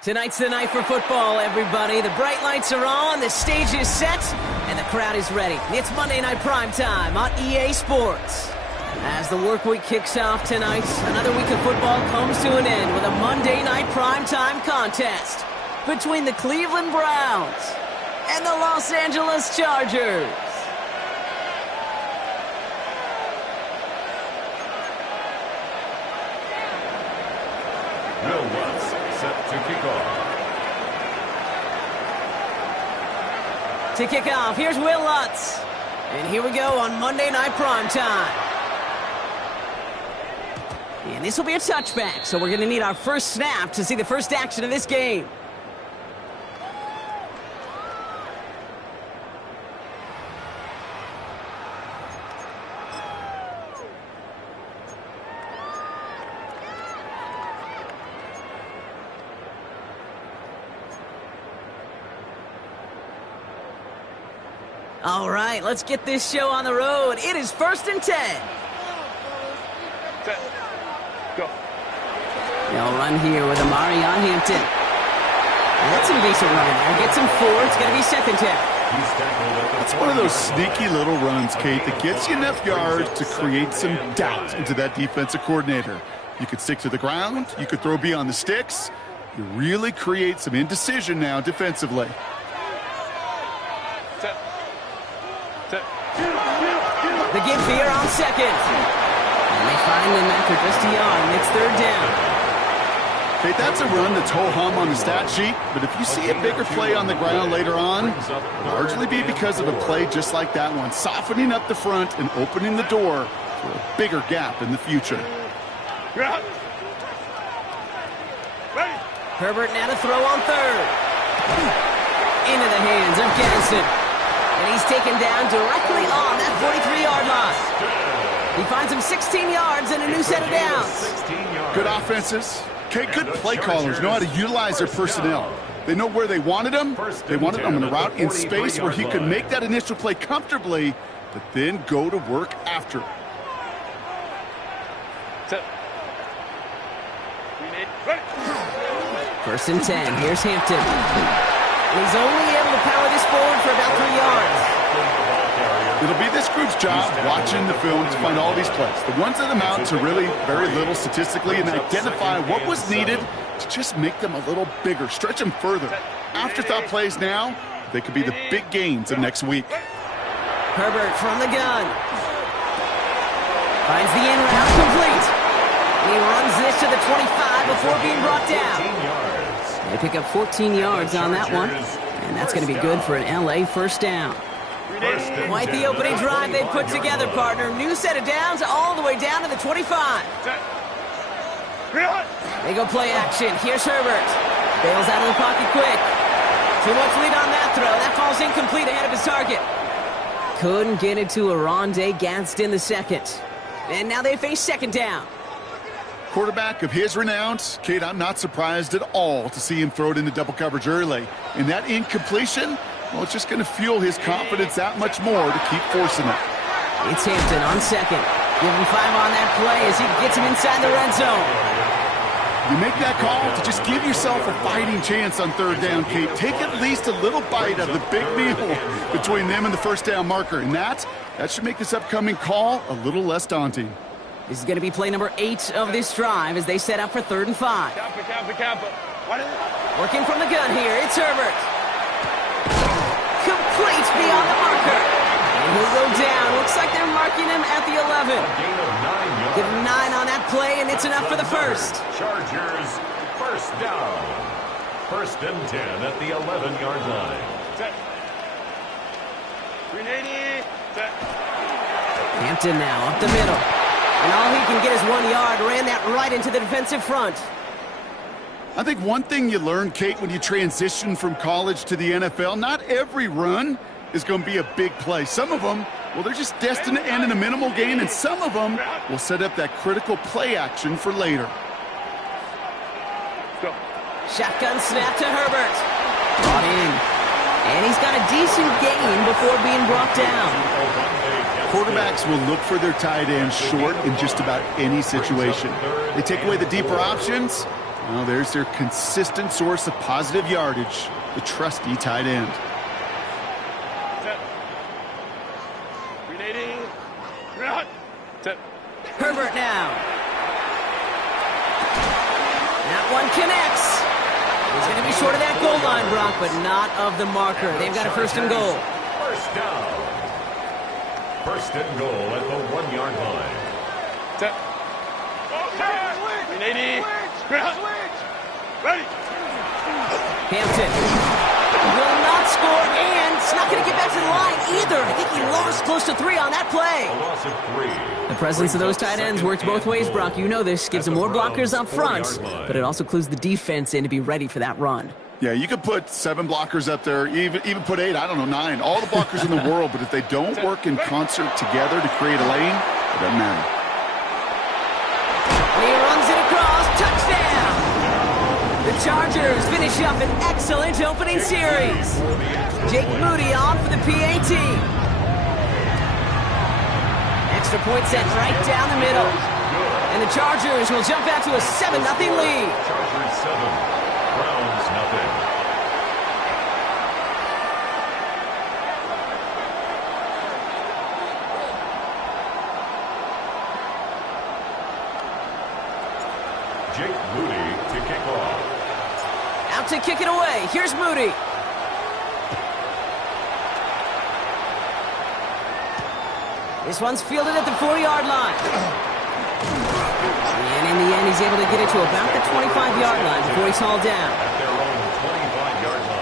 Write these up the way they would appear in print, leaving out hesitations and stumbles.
Tonight's the night for football, everybody. The bright lights are on, the stage is set, and the crowd is ready. It's Monday Night Primetime on EA Sports. As the work week kicks off tonight, another week of football comes to an end with a Monday Night Primetime contest between the Cleveland Browns and the Los Angeles Chargers. Will Lutz set to kick off. To kick off, here's Will Lutz. And here we go on Monday Night Primetime. And this will be a touchback, so we're going to need our first snap to see the first action of this game. All right, let's get this show on the road. It is 1st and 10. Set. Go. They'll run here with Amari on Hampton. That's some decent running there. Gets him 4. It's going to be 2nd down. It's one of those sneaky little runs, Kate, that gets you enough yards to create some doubt into that defensive coordinator. You could stick to the ground. You could throw beyond the sticks. You really create some indecision now defensively. Set. Set. The give here on 2nd. And they find him after just a yard, and it's 3rd down. Kate, that's a run that's ho-hum on the stat sheet, but if you see a bigger play on the ground later on, it'll largely be because of a play just like that one, softening up the front and opening the door for a bigger gap in the future. Ready. Herbert now to throw on 3rd. Into the hands of Gadsden. And he's taken down directly on that 43-yard line. He finds him 16 yards and a new set of downs. Good offenses. Okay, good play callers know how to utilize their personnel. They know where they wanted him. They wanted him on a route in space where he could make that initial play comfortably, but then go to work after. Set. 1st and 10. Here's Hampton. He's only able to power this forward for about 3 yards. It'll be this group's job watching the film to find all these plays. The ones that amount to really very little statistically and identify what was needed to just make them a little bigger, stretch them further. Afterthought plays now, they could be the big gains of next week. Herbert from the gun. Finds the in route complete. And he runs this to the 25 before being brought down. They pick up 14 yards on that one. And that's going to be good for an LA first down. Quite the opening drive they put together, partner. New set of downs all the way down to the 25. They go play action. Here's Herbert. Bails out of the pocket quick. Too much lead on that throw. That falls incomplete ahead of his target. Couldn't get it to Aronde Gadsden the second. And now they face 2nd down. Quarterback of his renown, Kate, I'm not surprised at all to see him throw it into double coverage early. And that incompletion, well, it's just going to fuel his confidence that much more to keep forcing it. It's Hampton on 2nd. Give him 5 on that play as he gets him inside the red zone. You make that call to just give yourself a fighting chance on 3rd down, Kate. Take at least a little bite of the big meal between them and the first down marker. And that should make this upcoming call a little less daunting. This is going to be play number 8 of this drive as they set up for 3rd and 5. Kappa. Working from the gun here, it's Herbert. Complete beyond the marker. And he'll go down. Looks like they're marking him at the 11. Give him 9 on that play, and it's enough for the first. Chargers, first down. 1st and 10 at the 11-yard line. Set. 380. Set. Hampton now up the middle. And all he can get is 1 yard. Ran that right into the defensive front. I think one thing you learn, Kate, when you transition from college to the NFL, not every run is going to be a big play. Some of them, well, they're just destined to end in a minimal gain, and some of them will set up that critical play action for later. Go. Shotgun snap to Herbert. Brought in. And he's got a decent gain before being brought down. Quarterbacks will look for their tight end short in just about any situation. They take away the deeper options, Well, there's their consistent source of positive yardage, the trusty tight end. Set. Reading. Run. Set. Herbert now. That one connects. He's going to be short of that goal line, Brock, but not of the marker. They've got a first and goal. First down. First and goal at the 1-yard line. Set. Ready. Ready. Hampton will not score, and it's not going to get back to the line either. I think he lost close to 3 on that play. A loss of 3. The presence of those tight ends works both ways, Brock. You know this. Gives them more blockers up front, but it also clues the defense in to be ready for that run. Yeah, you could put 7 blockers up there, even put 8, I don't know, 9. All the blockers in the world, but if they don't work in concert together to create a lane, it doesn't matter. He runs it across. Touchdown! The Chargers finish up an excellent opening series. Jake Moody on for the PAT. Extra point set right down the middle. And the Chargers will jump out to a 7-0 lead. Chargers 7, Browns nothing. Jake Moody to kick off. Out to kick it away. Here's Moody. This one's fielded at the 40-yard line. And in the end, he's able to get it to about the 25-yard line before he's hauled down. At their own 25-yard line.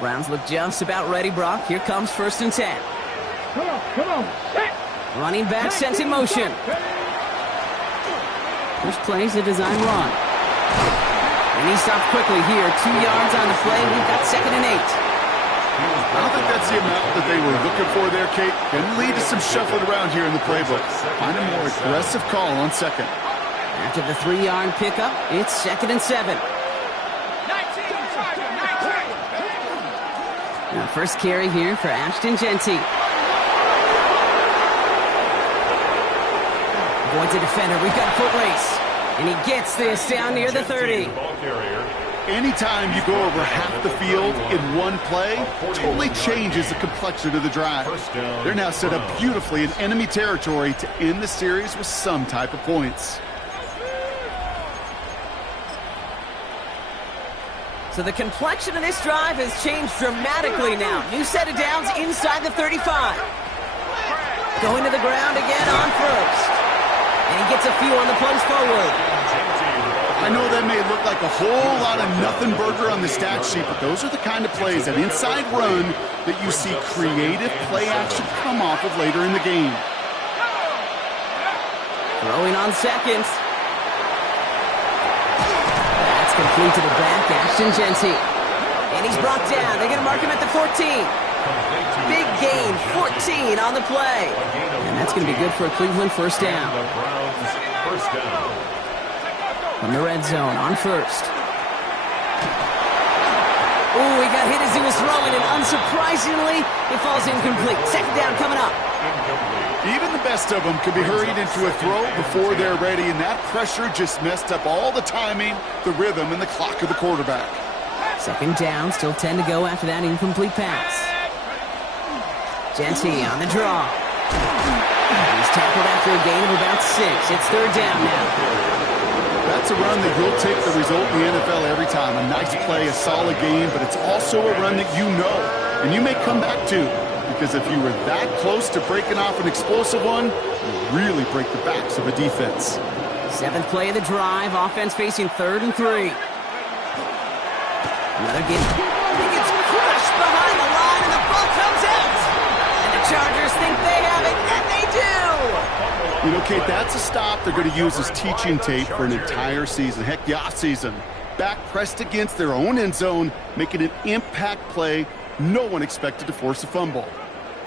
Browns look just about ready, Brock. Here comes 1st and 10. Come on. Hey. Running back sent in motion. First play's a design run. And he stopped quickly here. 2 yards on the play. We've got 2nd and 8. I don't think that's the amount that they were looking for there, Kate. Can lead to some shuffling around here in the playbook. Find a more aggressive call on 2nd. After the 3-yard pickup, it's 2nd and 7. Now first carry here for Ashton Genty. Going to defender. We've got a foot race. And he gets this down near the 30. Anytime you go over half the field in one play, totally changes the complexion of the drive. They're now set up beautifully in enemy territory to end the series with some type of points. So the complexion of this drive has changed dramatically now. New set of downs inside the 35. Going to the ground again on first. And he gets a few on the plunge forward. I know that may look like a whole lot of nothing burger on the stat sheet, but those are the kind of plays, that inside run, that you see creative play action come off of later in the game. Throwing on 2nd. That's complete to the back, Ashton Genty. And he's brought down. They're going to mark him at the 14. Big gain, 14 on the play. And that's going to be good for a Cleveland first down. The Browns first down. From the red zone on first. Ooh, he got hit as he was throwing, and unsurprisingly, it falls incomplete. 2nd down coming up. Even the best of them could be hurried into a throw before they're ready, and that pressure just messed up all the timing, the rhythm, and the clock of the quarterback. 2nd down, still 10 to go after that incomplete pass. Genty on the draw. He's tackled after a gain of about 6. It's 3rd down now. That's a run that you'll take the result in the NFL every time. A nice play, a solid game, but it's also a run that you know, and you may come back to, because if you were that close to breaking off an explosive one, you really break the backs of a defense. 7th play of the drive, offense facing 3rd and 3. Another game. He gets crushed behind the line, and the ball comes out. And the Chargers think they have it, and they do. You know, Kate, that's a stop they're going to use as teaching tape for an entire season. Heck, the offseason. Back pressed against their own end zone, making an impact play. No one expected to force a fumble.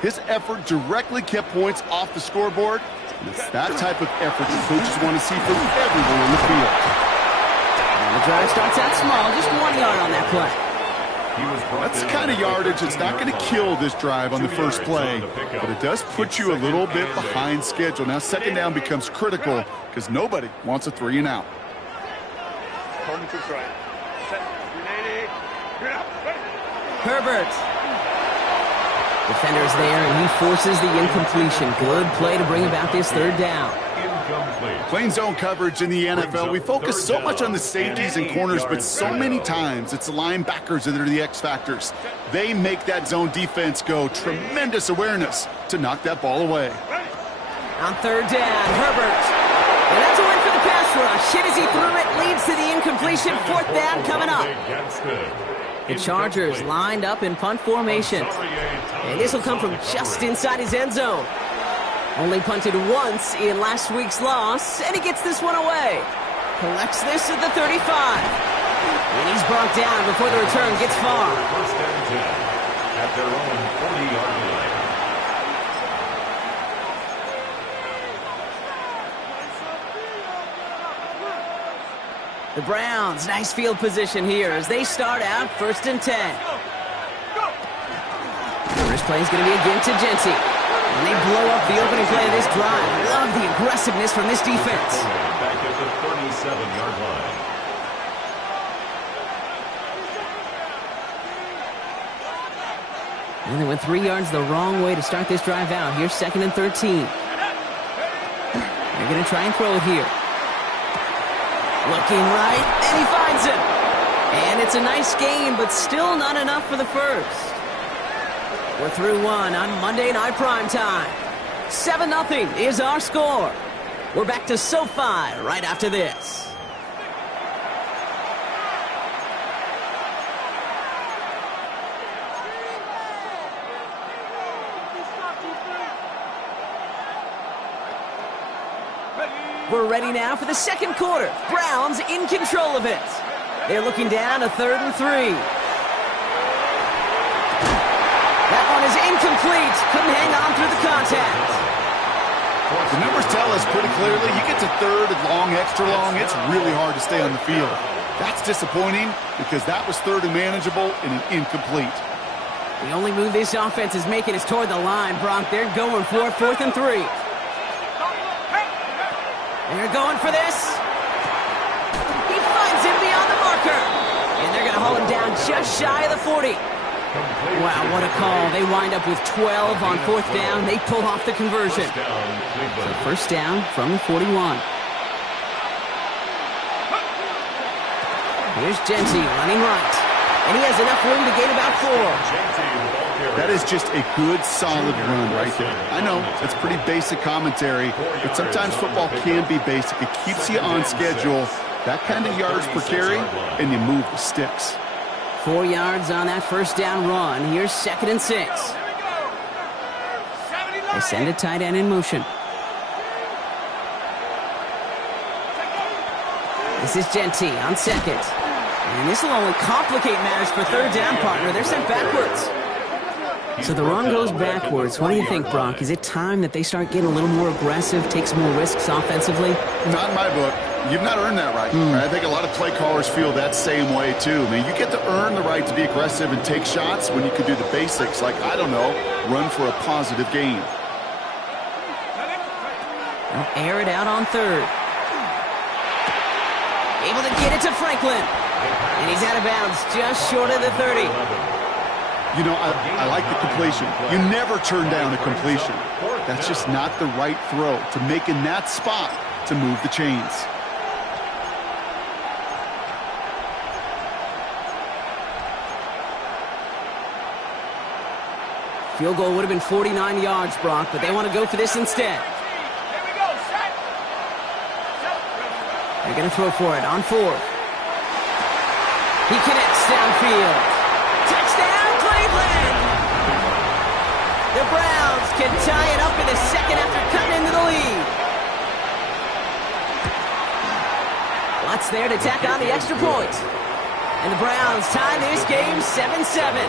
His effort directly kept points off the scoreboard, And it's that type of effort that coaches want to see from everyone on the field. And the drive starts out small, just 1 yard on that play. That's the kind of yardage that's not going to kill this drive on the first play, but it does put you a little bit behind schedule. Now second down becomes critical because nobody wants a 3 and out. Herbert. Defender's there, and he forces the incompletion. Good play to bring about this third down. Playing zone coverage in the NFL, we focus so much on the safeties and corners, but so many times it's the linebackers that are the X factors. They make that zone defense go. Tremendous awareness to knock that ball away. On third down, Herbert. And that's a win for the pass rush. Hit as he threw it, leads to the incompletion. Fourth down coming up. The Chargers lined up in punt formation. And this will come from just inside his end zone. Only punted once in last week's loss, and he gets this one away. Collects this at the 35. And he's brought down before the return gets far. First and 10 at their own 40-yard line. The Browns, nice field position here as they start out first and 10. First play is going to be again to Genty. And they blow up the opening play of this drive. Love the aggressiveness from this defense. Back at the 37-yard line. And they went 3 yards the wrong way to start this drive out. Here's second and 13. They're going to try and throw it here. Looking right, and he finds him. And it's a nice game, but still not enough for the first. We're through one on Monday Night Primetime. 7-0 is our score. We're back to SoFi right after this. We're ready now for the second quarter. Browns in control of it. They're looking down to 3rd and 3. That one is incomplete. Couldn't hang on through the contact. The numbers tell us pretty clearly, you get to 3rd and long, extra long, it's really hard to stay on the field. That's disappointing because that was 3rd and manageable and an incomplete. The only move this offense is making is toward the line, Bronk. They're going for 4th and 3. They're going for this. He finds him beyond the marker. And they're going to haul him down just shy of the 40. Wow, what a call. They wind up with 12 on 4th down. They pull off the conversion. So first down from the 41. Here's Genty running right. And he has enough room to gain about 4. That is just a good, solid run right there. I know, it's pretty basic commentary, but sometimes football can be basic. It keeps you on schedule. That kind of yards per carry, and you move the sticks. 4 yards on that first down run. Here's 2nd and 6. They send a tight end in motion. This is Genty on 2nd. And this will only complicate matters for 3rd down, partner. They're sent backwards. So the run goes backwards. What do you think, Brock? Is it time that they start getting a little more aggressive, take some more risks offensively? Not in my book. You've not earned that right. I think a lot of play callers feel that same way, too. I mean, you get to earn the right to be aggressive and take shots when you could do the basics, like, I don't know, run for a positive gain. They'll air it out on 3rd. Able to get it to Franklin. And he's out of bounds just short of the 30. You know, I like the completion. You never turn down a completion. That's just not the right throw to make in that spot to move the chains. Field goal would have been 49 yards, Brock, but they want to go for this instead. They're going to throw for it on 4th. He connects downfield. Touchdown, Cleveland! The Browns can tie it up in the second after cutting into the lead. Lutz there to tack on the extra point. And the Browns tie this game 7-7.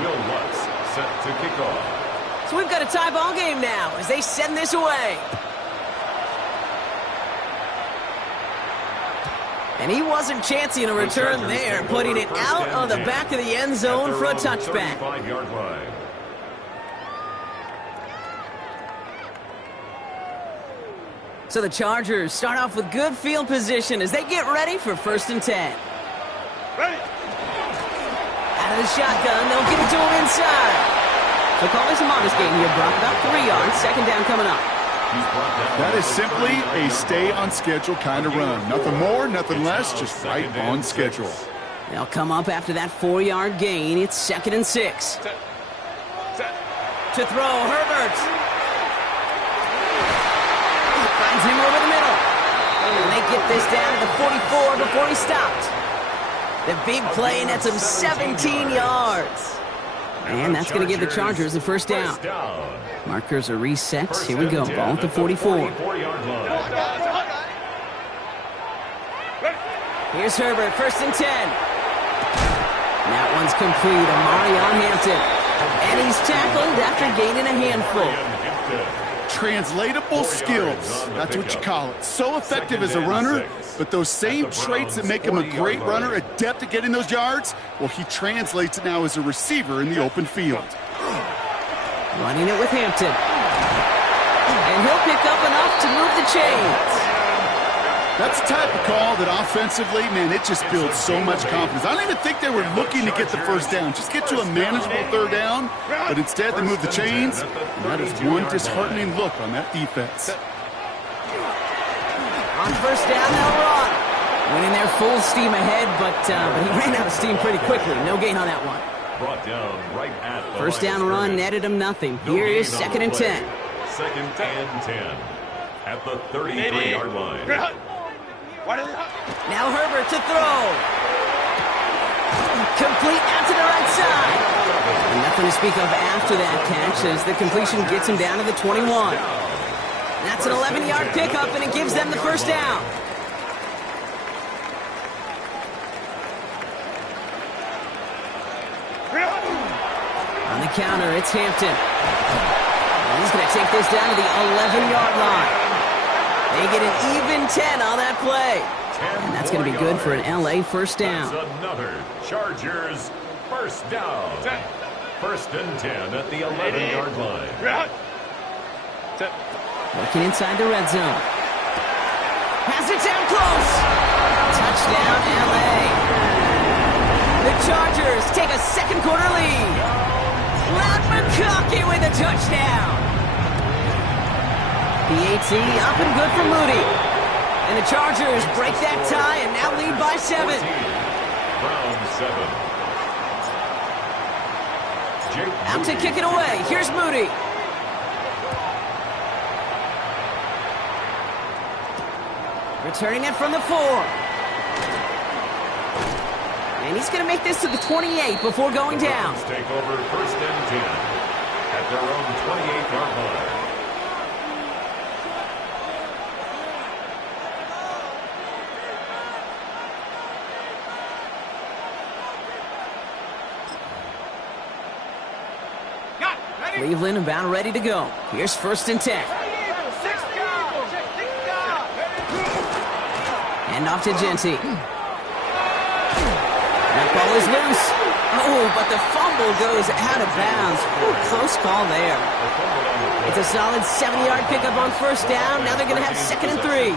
Will Lutz set to kick off. So we've got a tie ball game now as they send this away. And he wasn't chancing a return there, putting it out of the back of the end zone for a touchback. So the Chargers start off with good field position as they get ready for 1st and 10. Ready. Out of the shotgun, they'll give it to him inside. So call this a modest game here, Brock. About 3 yards, 2nd down coming up. That is simply a stay-on-schedule kind of run. Nothing more, nothing less, just right on schedule. They'll come up after that 4-yard gain. It's 2nd and 6. Set. To throw, Herbert. Finds him over the middle. And they get this down to the 44 before he stopped. The big play nets him 17 yards. And that's going to give the Chargers the 1st down. Markers are reset. Here we go. Ball at the 44. Here's Herbert, 1st and 10. That one's complete. Amari on Hampton. And he's tackled after gaining a handful. Translatable skills. That's what you call it. So effective as a runner, but those same traits that make him a great runner, adept at getting those yards, well, he translates it now as a receiver in the open field. Running it with Hampton. And he'll pick up enough to move the chains. That's the type of call that offensively, man, it just builds so much confidence. I don't even think they were looking to get the 1st down. Just get to a manageable 3rd down, but instead they move the chains. And that is one disheartening look on that defense. On 1st down, they'll run. Winning their full steam ahead, but he ran out of steam pretty quickly. No gain on that one. Brought down right at the 1st down run netted him nothing. Here is 2nd and 10. 2nd and 10 at the 33-yard line. Now Herbert to throw. Complete out to the right side. And nothing to speak of after that catch as the completion gets him down to the 21. That's an 11-yard pickup, and it gives them the 1st down. On the counter, it's Hampton. And he's going to take this down to the 11-yard line. They get an even 10 on that play. And that's going to be good for an LA 1st down. That's another Chargers 1st down. 1st and 10 at the 11-yard line. Working inside the red zone. Has it down close. Touchdown, LA. The Chargers take a 2nd quarter lead. Loud McConkey with a touchdown. The AT up and good for Moody. And the Chargers break that tie and now lead by 7. Brown 7. Out to kick it away. Here's Moody. Returning it from the 4. And he's going to make this to the 28 before going down. Take over 1st and 10 at their own 28-yard line. Cleveland about ready to go. Here's 1st and 10. Hand off to Genty. That ball is loose. Oh, but the fumble goes out of bounds. Ooh, close call there. It's a solid 70-yard pickup on 1st down. Now they're going to have 2nd and 3.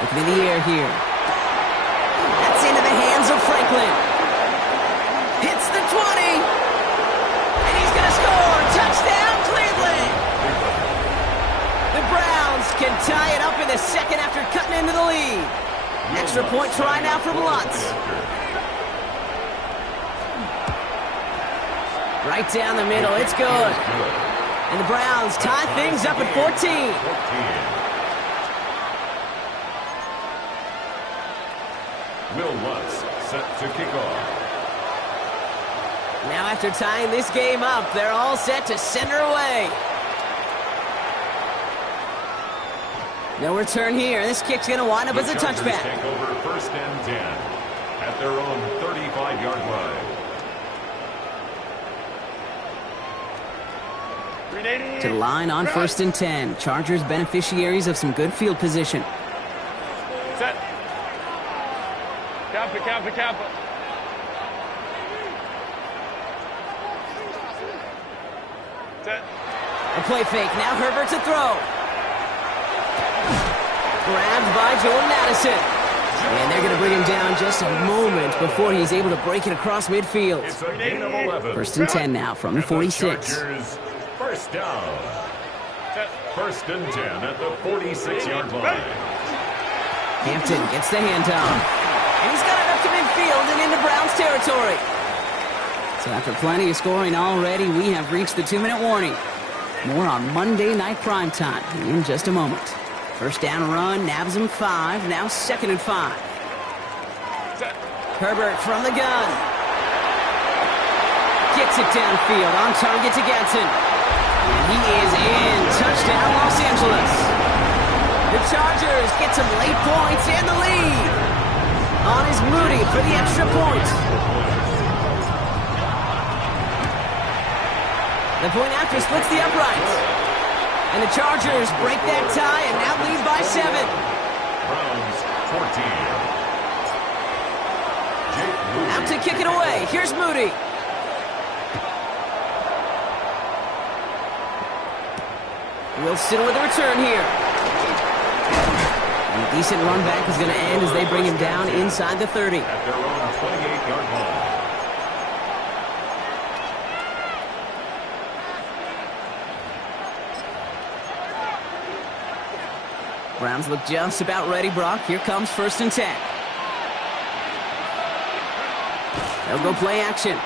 Looking in the air here. That's into the hands of Franklin. Hits the 20. And he's going to score. Touchdown, Cleveland. The Browns can tie it up in the 2nd after cutting into the lead. Extra point try now from Lutz. Right down the middle. It's good. And the Browns tie things up at 14. Will Lutz set to kick off. Now after tying this game up, they're all set to send her away. No return here. This kick's going to wind up as a touchback. Take over 1st and 10 at their own 35-yard line. To the line on 1st and 10. Chargers beneficiaries of some good field position. Set. Kappa. Set. A play fake. Now Herbert to throw. Grabbed by Jordan Addison. And they're going to bring him down just a moment before he's able to break it across midfield. It's a gain of 11. 1st and 10 now from the 46. Chargers, first down. 1st and 10 at the 46-yard line. Hampton gets the handoff. And he's got it up to midfield and into Browns territory. So after plenty of scoring already, we have reached the 2-minute warning. More on Monday Night Primetime in just a moment. 1st down run, nabs him 5, now 2nd and 5. Herbert from the gun. Gets it downfield, on target to Gatson. And he is in. Touchdown, Los Angeles. The Chargers get some late points and the lead. On is Moody for the extra point. The point after splits the uprights. And the Chargers break that tie and now lead by 7. Browns 14. Jake Moody. Out to kick it away. Here's Moody. Wilson with a return here. And a decent run back is going to end as they bring him down inside the 30. At their own 28-yard line. Browns look just about ready, Brock. Here comes 1st and 10. They'll go play action.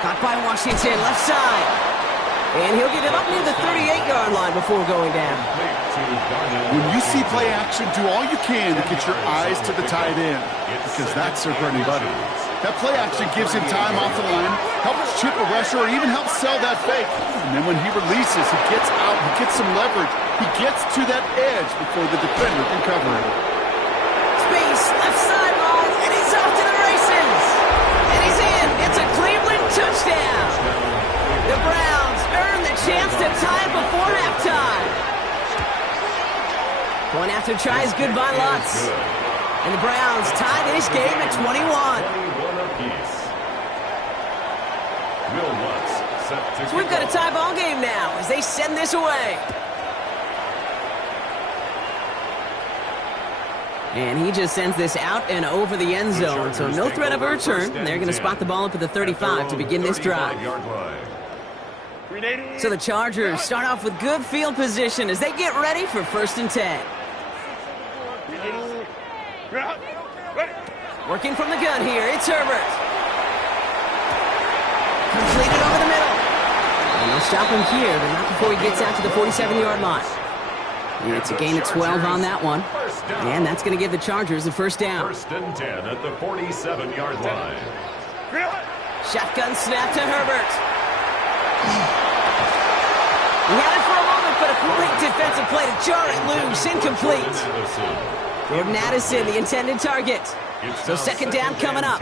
Caught by Washington, left side. And he'll get it up near the 38-yard line before going down. When you see play action, do all you can to get your eyes to the tight end, because that's their bread and butter. That play action gives him time off the line, helps chip a rusher, or even helps sell that fake. And then when he releases, he gets out, he gets some leverage. He gets to that edge before the defender can cover him. Space, left sideline, and he's off to the races. And he's in. It's a Cleveland touchdown. The Browns earn the chance to tie it before halftime. Point after try is good by Lutz. And the Browns tie this game at 21. 21 apiece. Will Lutz set to So we've got a tie ball game now as they send this away. And he just sends this out and over the end zone, so no threat of a return. They're going to spot the ball up at the 35 to begin this drive. So the Chargers start off with good field position as they get ready for 1st and 10. Working from the gun here, it's Herbert. Completed over the middle. And they'll stop him here, but not before he gets out to the 47-yard line. And it's a gain of 12 on that one. And that's going to give the Chargers the 1st down. 1st and 10 at the 47-yard line. Shotgun snap to Herbert. He had it for a moment, but a great defensive play to jar it loose. Incomplete. Jordan Addison, the intended target. So 2nd down coming up.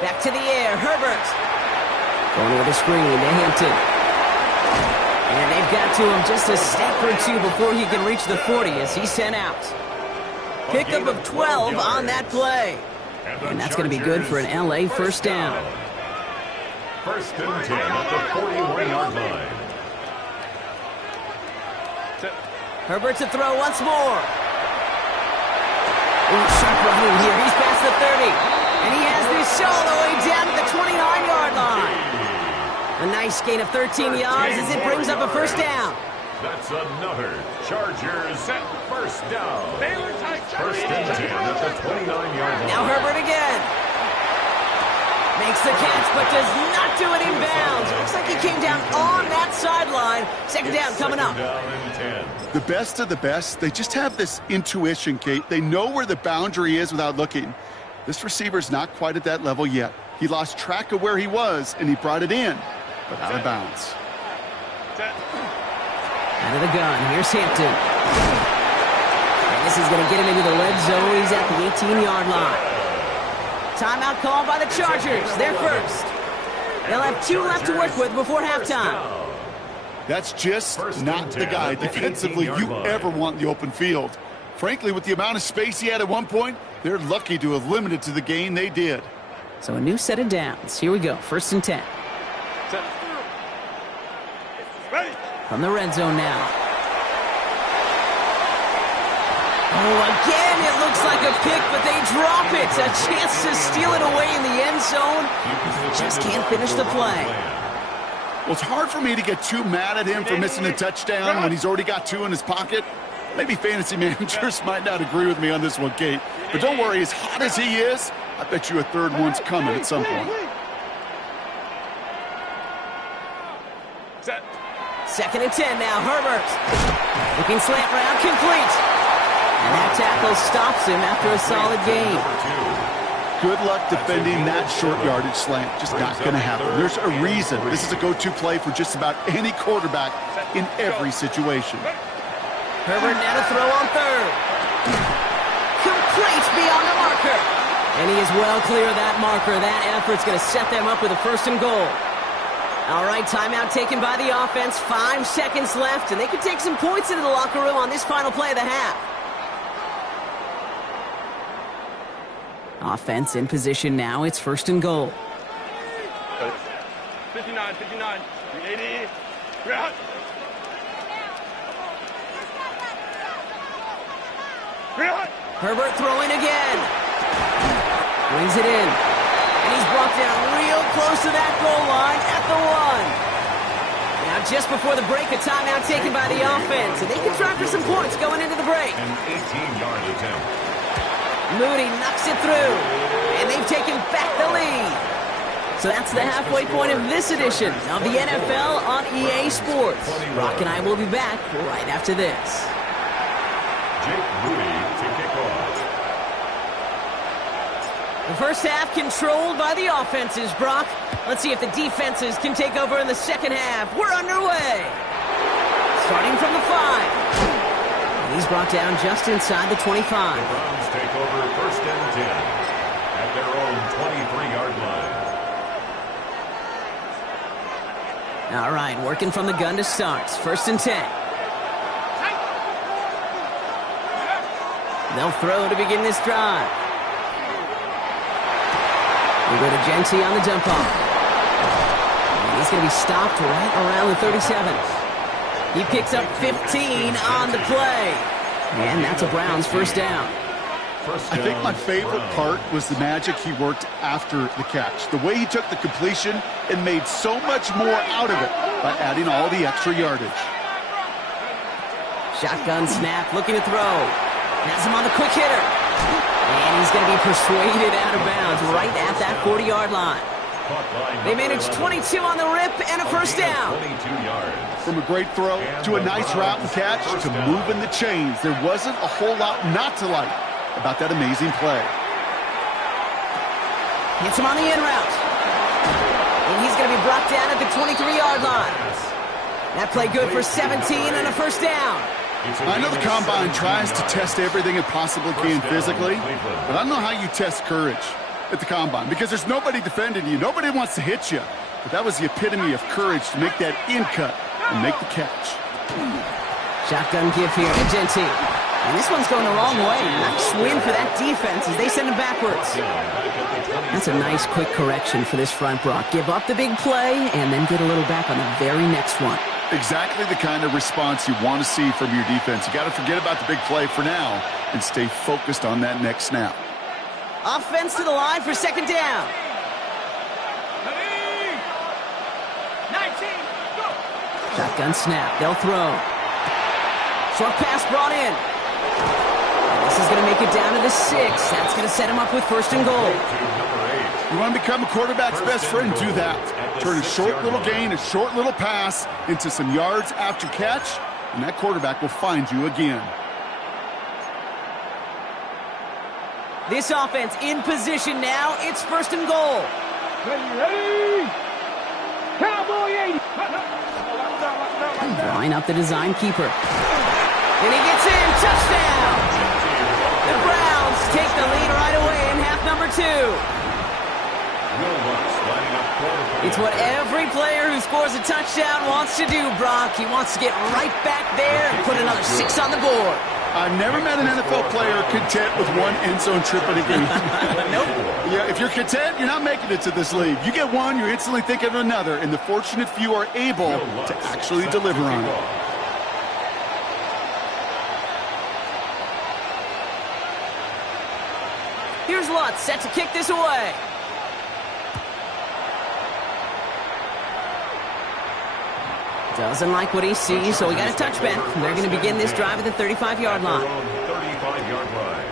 Back to the air, Herbert. Going with a screen to Hampton. And they've got to him just a step or two before he can reach the 40 as he's sent out. Pickup of 12 on that play. And that's going to be good for an LA 1st down. 1st and 10 at the 41-yard line. Herbert to throw once more. Ooh, sharp running here. He's past the 30. And he has this all the way down to the 29-yard line. A nice gain of 13 yards as it brings up a 1st down. That's another Chargers 1st down. 1st and 10 at the 29-yard line. Now Herbert again. Makes the catch, but does not do it in bounds. Looks like he came down on that sideline. 2nd down coming up. Down and 10. The best of the best, they just have this intuition, Kate. They know where the boundary is without looking. This receiver's not quite at that level yet. He lost track of where he was, and he brought it in, but out of bounds. Out of the gun, here's Hampton. And this is going to get him into the red zone. He's at the 18-yard line. Timeout called by the Chargers. They're first. They'll have 2 left to work with before halftime. That's just not the guy defensively you ever want in the open field. Frankly, with the amount of space he had at one point, they're lucky to have limited to the gain they did. So a new set of downs. Here we go, 1st and 10. Ready. From the red zone now. Oh, again, it looks like a pick, but they drop it. A chance to steal it away in the end zone. Just can't finish the play. Well, it's hard for me to get too mad at him for missing a touchdown when he's already got 2 in his pocket. Maybe fantasy managers might not agree with me on this one, Kate. But don't worry, as hot as he is, I bet you a 3rd one's coming at some point. Set. 2nd and 10 now, Herbert. Looking slant route, complete. And that tackle stops him after a solid gain. Good luck defending that short yardage slant. Just not going to happen. There's a reason this is a go-to play for just about any quarterback in every situation. Herbert now to throw on 3rd. Complete beyond the marker. And he is well clear of that marker. That effort's going to set them up with a 1st and goal. All right, timeout taken by the offense. 5 seconds left, and they can take some points into the locker room on this final play of the half. Offense in position now. It's 1st and goal. 59, 59, 80. We're out. We're out. Herbert throwing again. Brings it in. And he's brought down real close to that goal line at the 1. Now just before the break, a timeout taken by the offense. And they can try for some points going into the break. An 18-yard attempt. Moody knocks it through. And they've taken back the lead. So that's the halfway point of this edition of the NFL on EA Sports. Brock and I will be back right after this. Jake Moody to kick off. The first half controlled by the offenses, Brock. Let's see if the defenses can take over in the second half. We're underway. Starting from the 5. And he's brought down just inside the 25. The Browns take over 1st and 10 at their own 23-yard line. All right, working from the gun to start. 1st and 10. They'll throw to begin this drive. We go to Genty on the dump off. And he's going to be stopped right around the 37. He picks up 15 on the play. And that's a Browns 1st down. I think my favorite part was the magic he worked after the catch. The way he took the completion and made so much more out of it by adding all the extra yardage. Shotgun snap, looking to throw. Has him on the quick hitter. And he's going to be persuaded out of bounds right at that 40-yard line. They managed 22 on the rip and a 1st down. 22 yards. From a great throw to a nice route and catch to moving the chains, there wasn't a whole lot not to like about that amazing play. Hits him on the in route. And he's going to be brought down at the 23-yard line. That play good for 17 and a 1st down. I know the Combine tries to test everything it possibly can physically, but I don't know how you test courage at the Combine because there's nobody defending you. Nobody wants to hit you. But that was the epitome of courage to make that in cut and make the catch. Shotgun give here to Genty. And this one's going the wrong way. Nice win for that defense as they send him backwards. That's a nice quick correction for this front, Brock. Give up the big play and then get a little back on the very next one. Exactly the kind of response you want to see from your defense. You got to forget about the big play for now and stay focused on that next snap. Offense to the line for 2nd down. 19, go! Shotgun snap. They'll throw. Short pass brought in. And this is going to make it down to the 6. That's going to set him up with 1st and goal. You want to become a quarterback's best friend? Do that. Turn a short little gain, a short little pass into some yards after catch, and that quarterback will find you again. This offense in position now. It's 1st and goal. Ready? Cowboys! Line up the design keeper. And he gets in. Touchdown! The Browns take the lead right away in half number 2. It's what every player who scores a touchdown wants to do, Brock. He wants to get right back there and put another 6 on the board. I've never met an NFL player content with one end zone trip in a game. Nope. Yeah, if you're content, you're not making it to this league. You get one, you're instantly thinking of another, and the fortunate few are able to actually deliver on it. Here's Lutz set to kick this away. Doesn't like what he sees, so he got a touchback. They're going to begin this drive at the 35-yard line. 35-yard line.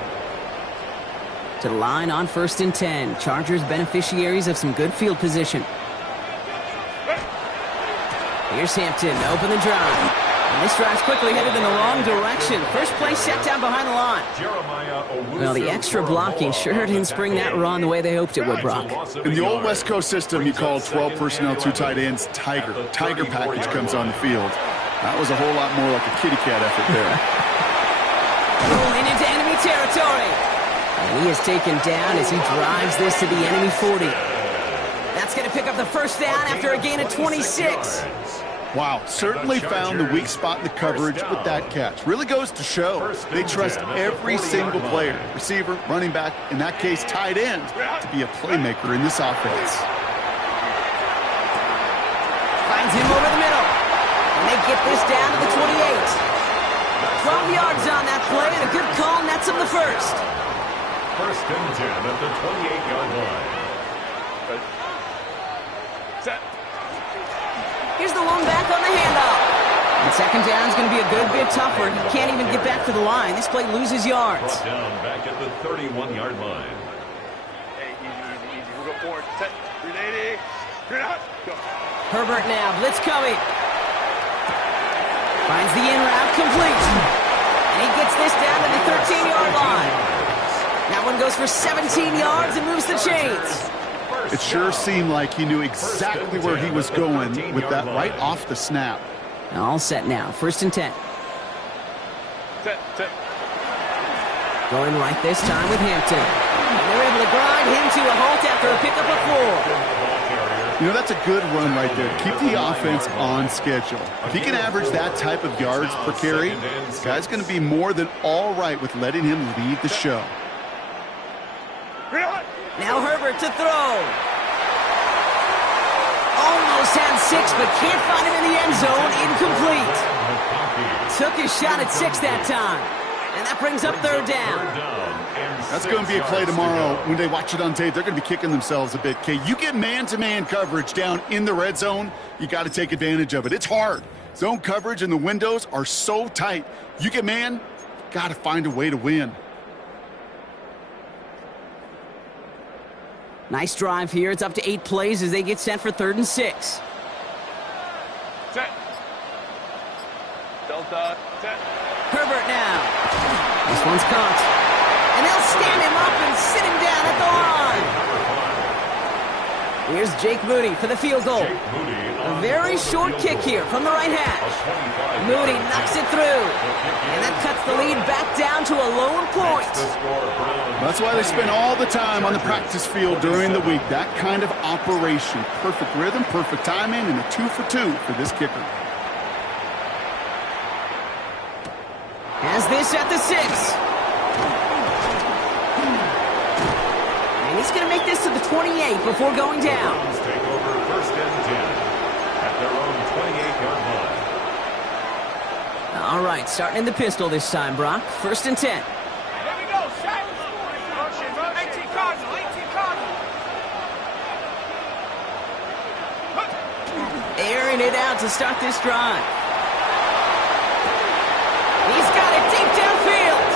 To the line on 1st and 10. Chargers beneficiaries of some good field position. Here's Hampton to open the drive. And this drive's quickly headed in the wrong direction. First play set down behind the line. Well, the extra blocking sure didn't spring that run the way they hoped it would, Brock. In the old West Coast system, you call 12 personnel, 2 tight ends, Tiger. Tiger package comes on the field. That was a whole lot more like a kitty cat effort there. Rolling into enemy territory. And he is taken down as he drives this to the enemy 40. That's going to pick up the first down after a gain of 26. Wow, certainly found the weak spot in the coverage with that catch. Really goes to show they trust every single player, receiver, running back, in that case, tight end, to be a playmaker in this offense. Finds him over the middle. And they get this down to the 28. 12 yards on that play, and a good call nets him the first. 1st and 10 at the 28-yard line. Set. Here's the one back on the handoff. And second down is going to be a good bit tougher. He can't even get back to the line. This play loses yards. Brought down back at the 31-yard line. Hey, easy. We'll go forward. Set. 380. Straight out. Go. Herbert now. Blitz coming. Finds the in route complete. And he gets this down to the 13-yard line. That one goes for 17 yards and moves the chains. It sure seemed like he knew exactly where he was going with that right off the snap. All set now. 1st and 10. Set. Going right this time with Hampton. And they're able to grind him to a halt after a pickup of 4. You know, that's a good run right there. Keep the offense on schedule. If he can average that type of yards per carry, this guy's going to be more than all right with letting him lead the show. Now Herbert to throw. Almost had 6, but can't find him in the end zone. Incomplete. Took his shot at 6 that time. And that brings up 3rd down. That's going to be a play tomorrow. When they watch it on tape, they're going to be kicking themselves a bit. Okay, you get man-to-man coverage down in the red zone, you got to take advantage of it. It's hard. Zone coverage and the windows are so tight. You get man, got to find a way to win. Nice drive here. It's up to 8 plays as they get set for 3rd and 6. Set. Delta. Set. Herbert now. This one's caught. And they'll stand him up and sit him down at the line. Here's Jake Moody for the field goal. A very short kick here from the right hash. Moody knocks it through. And that cuts the lead back down to a lone point. That's why they spend all the time on the practice field during the week. That kind of operation. Perfect rhythm, perfect timing, and a 2 for 2 for this kicker. Has this at the 6. And he's going to make this to the 28 before going down. Take over 1st and 10 at their own 28-yard line. All right, starting in the pistol this time, Brock. 1st and 10. Here we go. Set. 18 Cardinal. Airing it out to start this drive. He's got it deep downfield.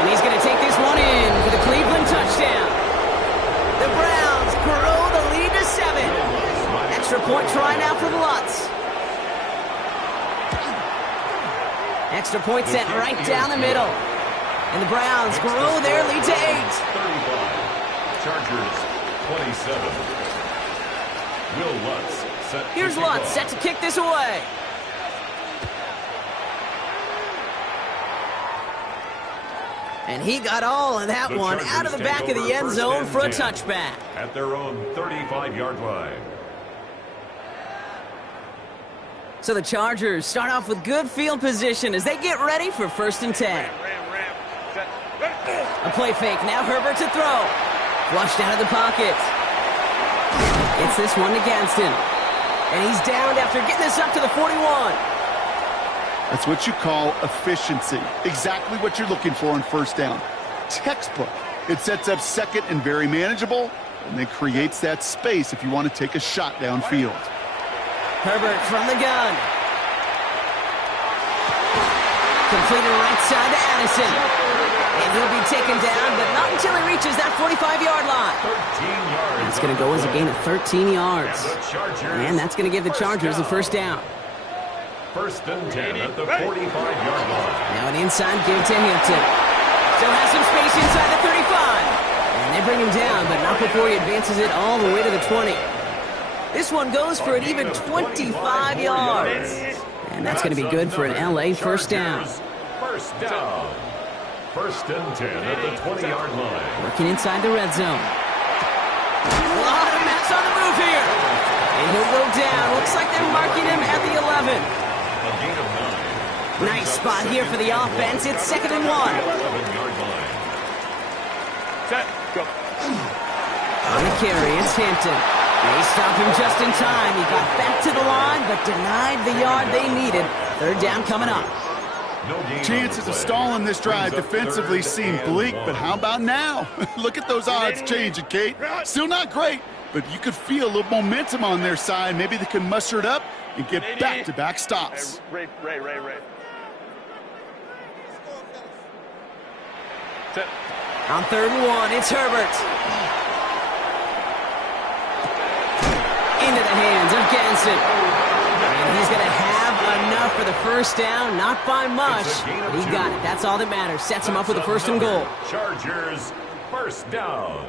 And he's going to take this one in for the Cleveland touchdown. The Browns grow the lead to 7. Extra point try now for the Lutz. Extra point set right down the middle. And the Browns grow their lead to 8. 35. Chargers 27. Will Lutz set Here's Lutz set to kick this away. And he got all of that one out of the back of the end zone for a touchback. At their own 35-yard line. So the Chargers start off with good field position as they get ready for 1st and 10. A play fake, now Herbert to throw. Flushed out of the pocket. Gets this one to Gadsden. And he's downed after getting this up to the 41. That's what you call efficiency. Exactly what you're looking for on 1st down. Textbook. It sets up 2nd and very manageable, and then creates that space if you want to take a shot downfield. Herbert from the gun. Completed right side to Addison. And he'll be taken down, but not until he reaches that 45-yard line. 13 yards. That's going to go as a gain of 13 yards. And that's going to give the Chargers a 1st down. 1st and 10 at the 45-yard line. Now an inside give to Hampton. Still has some space inside the 35. And they bring him down, but not before he advances it all the way to the 20. This one goes for an even 25 yards. And that's going to be good for an LA 1st down. 1st down. 1st and 10 at the 20-yard line. Working inside the red zone. A lot of mess on the move here. And he'll go down. Looks like they're marking him at the 11. A gain of 9. Nice spot here for the offense. It's 2nd and 1. 11-yard line. Set. Go. On the carry, it's Hampton. They stop him just in time. He got back to the line, but denied the yard they needed. 3rd down coming up. Chances of stalling this drive defensively seem bleak, but how about now? Look at those odds changing, Kate. Still not great, but you could feel a little momentum on their side. Maybe they can muster it up and get back-to-back stops. Ray. Set. On 3rd and 1, it's Herbert. Into the hands of Gadsden. And he's going to have enough for the 1st down. Not by much, but he got it. That's all that matters. Sets him up with a 1st and goal. Chargers, 1st down.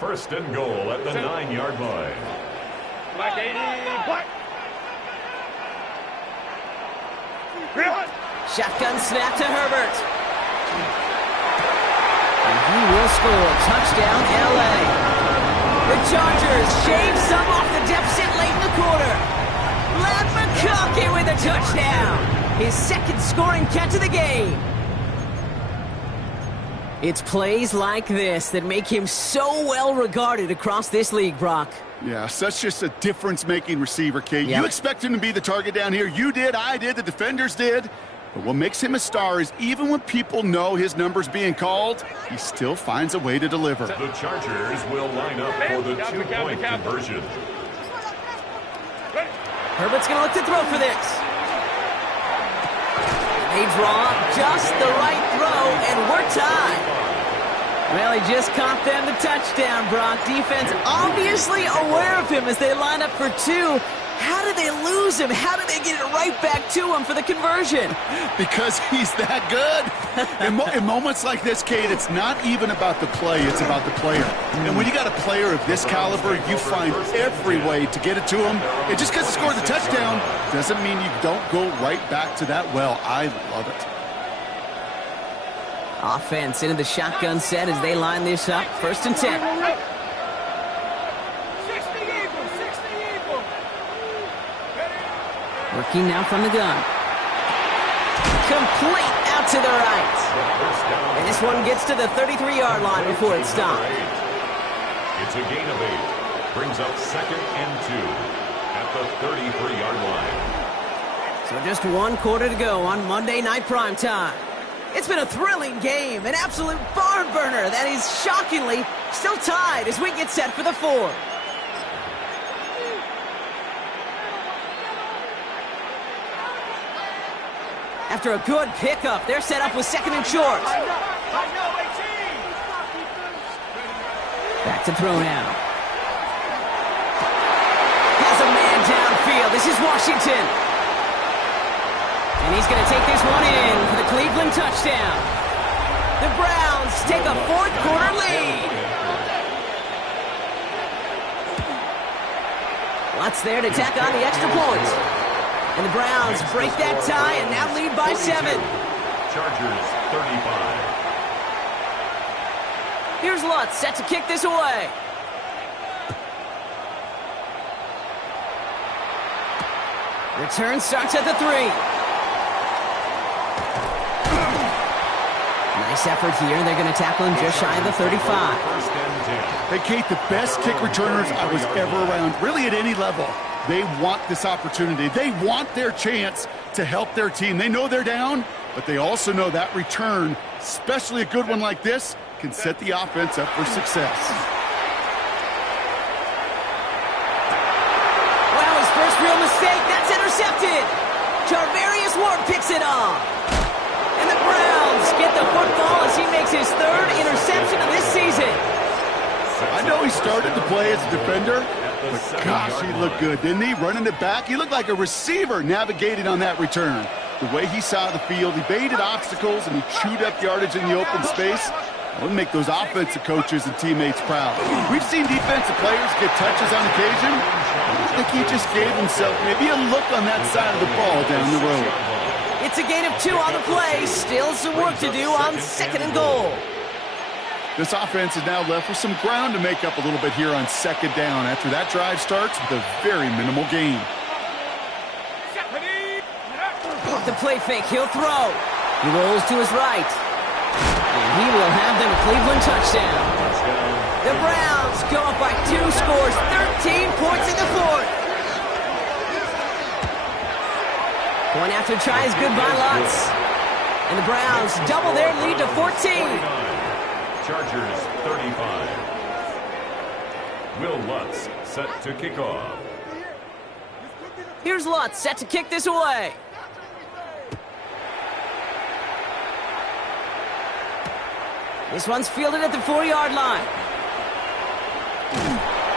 1st and goal at the 9-yard line. Black 80. Black. Shotgun snap to Herbert. And he will score. Touchdown, LA. The Chargers shave some off the deficit late in the quarter. Vlad McConkey with a touchdown. His 2nd scoring catch of the game. It's plays like this that make him so well regarded across this league, Brock. Yeah, such just a difference-making receiver, Kate. Yep. You expect him to be the target down here. You did, I did, the defenders did. But what makes him a star is even when people know his number's being called, he still finds a way to deliver. The Chargers will line up for the 2-point conversion. Herbert's going to look to throw for this. They draw just the right throw, and we're tied. Well, he just caught them the touchdown, Brock. Defense obviously aware of him as they line up for 2. How did they lose him? How did they get it right back to him for the conversion? Because he's that good. In moments like this, Kate, it's not even about the play, it's about the player. And when you got a player of this caliber, you find every way to get it to him. And just because he scored the touchdown doesn't mean you don't go right back to that well. I love it. Offense into the shotgun set as they line this up. 1st and 10. Working now from the gun. Complete out to the right. And this one gets to the 33-yard line before it's stopped. It's a gain of 8. Brings up 2nd and 2 at the 33-yard line. So just 1 quarter to go on Monday Night Primetime. It's been a thrilling game, an absolute barn burner that is shockingly still tied as we get set for the 4th. After a good pickup, they're set up with 2nd and short. Back to throw now. Has a man downfield. This is Washington. And he's going to take this one in for the Cleveland touchdown. The Browns take a 4th quarter lead. Lutz there to tack on the extra point. And the Browns break that tie and now lead by 7. Chargers 35. Here's Lutz set to kick this away. Return starts at the 3. Nice effort here. They're going to tackle him just shy of the 35. First and 10. Hey, Kate, the best kick returners I was ever around, really at any level. They want this opportunity. They want their chance to help their team. They know they're down, but they also know that return, especially a good one like this, can set the offense up for success. Well, his first real mistake, that's intercepted. Charvarius Ward picks it off. And the Browns get the football as he makes his 3rd interception of this season. I know he started to play as a defender, but gosh, he looked good, didn't he? Running it back, he looked like a receiver navigating on that return. The way he saw the field, he baited obstacles, and he chewed up yardage in the open space. It'll make those offensive coaches and teammates proud. We've seen defensive players get touches on occasion. I think he just gave himself maybe a look on that side of the ball down the road. It's a gain of 2 on the play. Still some work to do on 2nd and goal. This offense is now left with some ground to make up a little bit here on 2nd down after that drive starts with a very minimal gain. The play fake, he'll throw. He rolls to his right. And he will have them a Cleveland touchdown. The Browns go up by 2 scores, 13 points in the 4th. Point after try is good by Lutz. And the Browns double their lead to 14. Chargers 35. Will Lutz set to kick off. Here's Lutz set to kick this away. This one's fielded at the 4-yard line.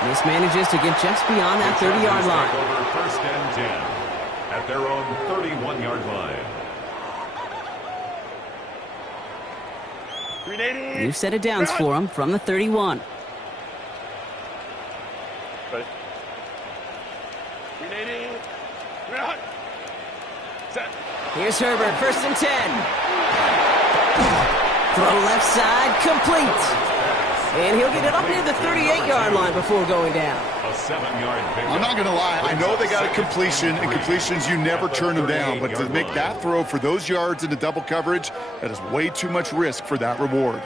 This manages to get just beyond that 30-yard line. Over 1st and 10 at their own 31-yard line. New set of downs for him from the 31. Ready. Set. Here's Herbert, 1st and 10. Throw left side, complete. And he'll get it up near the 38-yard line before going down. A 7-yard pickup. I'm not going to lie. I know they got a completion, and completions, you never turn them down. But to make that throw for those yards into double coverage, that is way too much risk for that reward.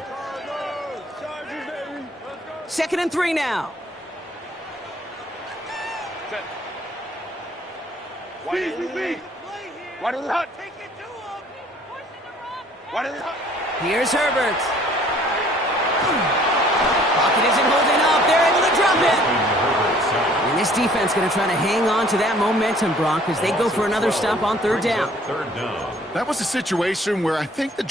2nd and 3 now. Set. Why did he hut? Why did he hut? Here's Herbert. Pocket isn't holding up. They're able to drop it. And this defense going to try to hang on to that momentum, Brock, as they go for another stop on 3rd down. 3rd down. That was a situation where I think the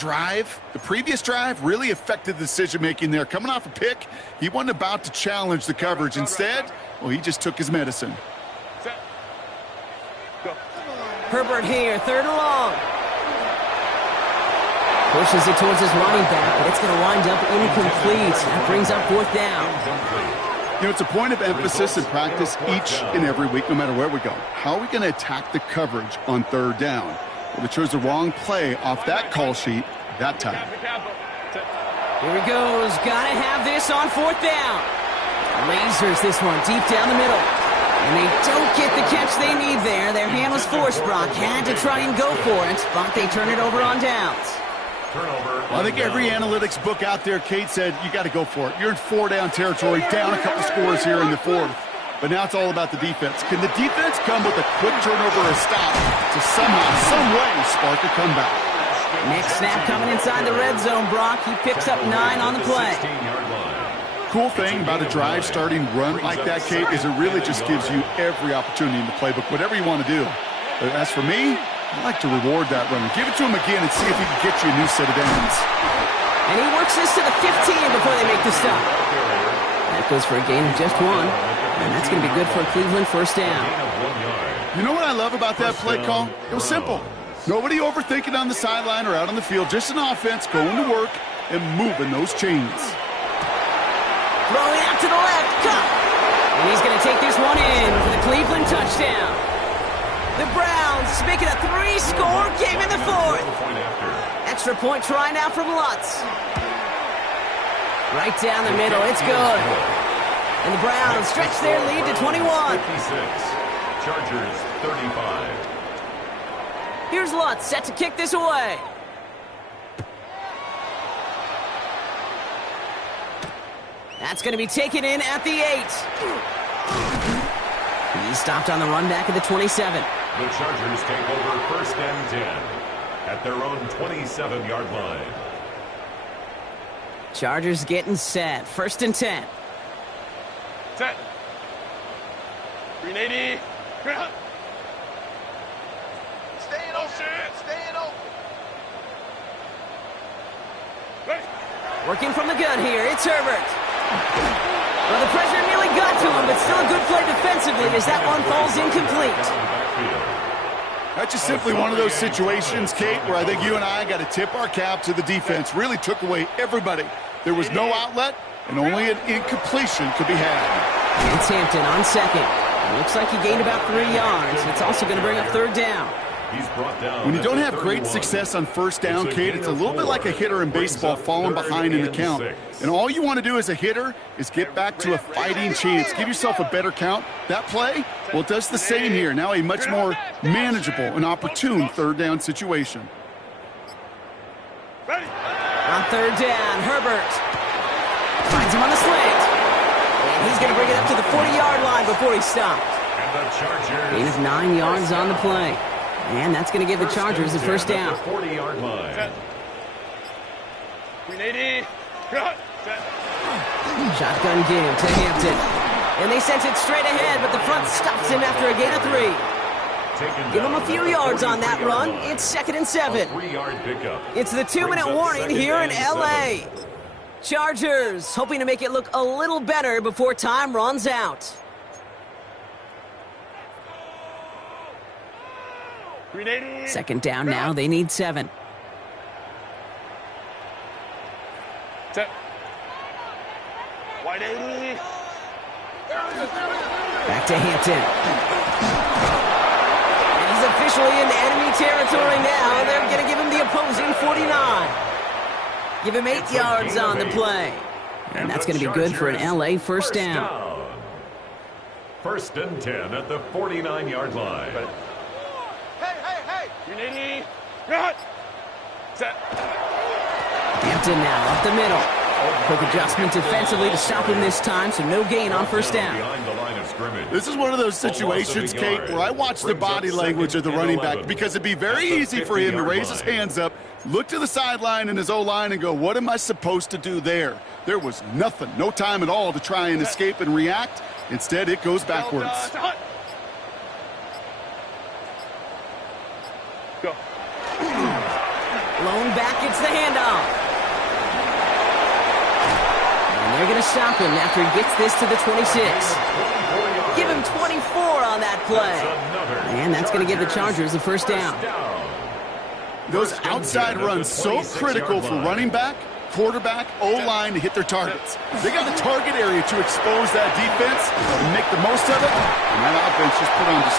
previous drive, really affected the decision-making there. Coming off a pick, he wasn't about to challenge the coverage. Instead, well, he just took his medicine. Set. Go. Herbert here, 3rd and long. Pushes it towards his running back, but it's going to wind up incomplete. That brings up 4th down. You know, it's a point of emphasis in practice each and every week, no matter where we go. How are we going to attack the coverage on 3rd down? Well, they chose the wrong play off that call sheet that time. Here he goes. Got to have this on 4th down. Lasers this one deep down the middle. And they don't get the catch they need there. Their hand was forced, Brock. Had to try and go for it, but they turn it over on downs. Well, I think every analytics book out there, Kate, said you got to go for it. You're in 4-down territory, down a couple scores here in the 4th. But now it's all about the defense. Can the defense come with a quick turnover or a stop to somehow, some way, spark a comeback? Next snap coming inside the red zone, Brock. He picks up 9 on the play. Cool thing about a drive starting run like that, Kate, is it really just gives you every opportunity in the playbook, whatever you want to do. But as for me, I like to reward that runner. Give it to him again and see if he can get you a new set of downs. And he works this to the 15 before they make the stop. That goes for a gain of just 1. And that's going to be good for a Cleveland 1st down. You know what I love about that play call? It was simple. Nobody overthinking on the sideline or out on the field. Just an offense going to work and moving those chains. Throwing out to the left. Cut. And he's going to take this one in for the Cleveland touchdown. The Browns make it a 3-score game in the fourth. Extra point try now from Lutz. Right down the middle. It's good. And the Browns stretch their lead to 21. 56. Chargers 35. Here's Lutz set to kick this away. That's going to be taken in at the 8. He's stopped on the run back at the 27. The Chargers take over 1st and 10 at their own 27-yard line. Chargers getting set. 1st and 10. Set. 380. Stay in open. Stay in open. Right. Working from the gun here. It's Herbert. Well, the pressure nearly got to him, but still a good play defensively as that one falls incomplete. That's just simply one of those situations, Kate, where I think you and I got to tip our cap to the defense. Really took away everybody. There was no outlet, and only an incompletion could be had. It's Hampton on second. Looks like he gained about 3 yards. It's also going to bring up 3rd down. He's brought down when you don't have great success on 1st down, Kate, it's a little bit like a hitter in baseball falling behind in the count. And all you want to do as a hitter is get back to a fighting chance. Give yourself a better count. That play, well, it does the same here. Now a much more manageable and opportune 3rd down situation. On 3rd down, Herbert finds him on the slant. And he's going to bring it up to the 40-yard line before he stopped. Gain of 9 yards on the play. And that's going to give the Chargers the 1st down. 40-yard line. 380. Shotgun give to Hampton. And they sent it straight ahead, but the front stops him after a gain of 3. Give him a few yards on that run. It's 2nd and 7. 3-yard pickup. It's the 2-minute warning here in L.A. Chargers hoping to make it look a little better before time runs out. 2nd down now. They need 7. Set. Wide 80. Back to Hampton. And he's officially in enemy territory now. They're going to give him the opposing 49. Give him 8 yards on the play. And that's going to be good for an L.A. 1st down. 1st and 10 at the 49-yard line. Hey. 380. Set. Hampton now up the middle. Quick adjustment defensively to stop him this time, so no gain on 1st down. This is one of those situations, Kate, where I watch the body language of the running back because it'd be very easy for him to raise his hands up, look to the sideline in his O-line and go, what am I supposed to do there? There was nothing, no time at all to try and escape and react. Instead, it goes backwards. Go. Blown back, it's the handoff. And they're going to stop him after he gets this to the 26. Give him 24 on that play. And that's going to give the Chargers the 1st down. Those outside runs so critical for running back, quarterback, O-line to hit their targets. They got the target area to expose that defense and make the most of it. And that offense just put on display.